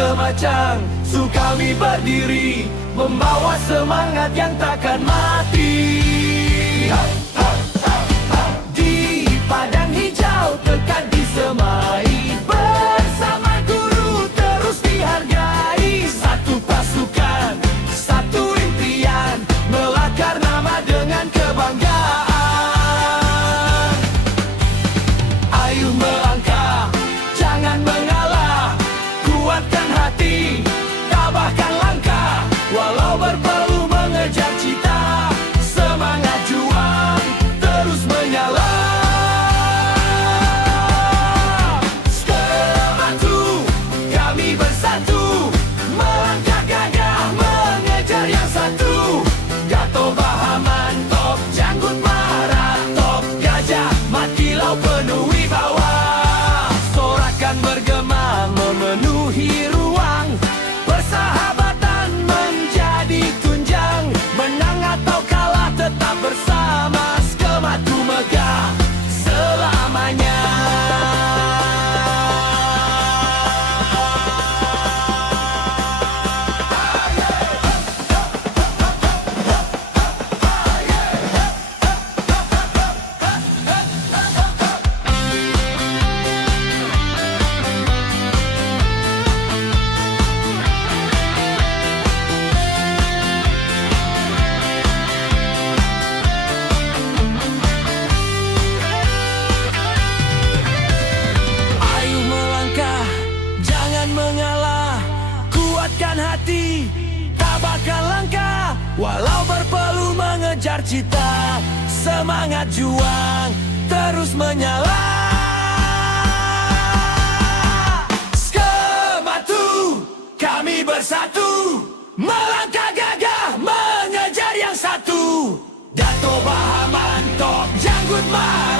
kemacang, Sukami berdiri, membawa semangat yang takkan mati. Di padang hijau tekad disemai, bersama guru terus dihargai. Satu pasukan, satu impian, melakar nama dengan kebanggaan. Ayo melangkah, jangan mengalah, kuatkan hati, tabahkan langkah. Walau berperlu mengejar cita, semangat juang terus menyala. Skematu, kami bersatu, melangkah gagah mengejar yang satu. Dato' Bahaman, top janggut marah, top gajah matilau penuh wibawa. Sorakan bergema memenuhi ruang, persahabatan menjadi tunjang. Menang atau kalah tetap bersama, Skematu megah selamanya. Ayo melangkah, jangan mengalah, kuatkan hati, tabahkan langkah. Walau berperlu mengejar cita, semangat juang terus menyala. Skematu, kami bersatu, melangkah gagah mengejar yang satu. Dato' Bahaman, top janggut marah,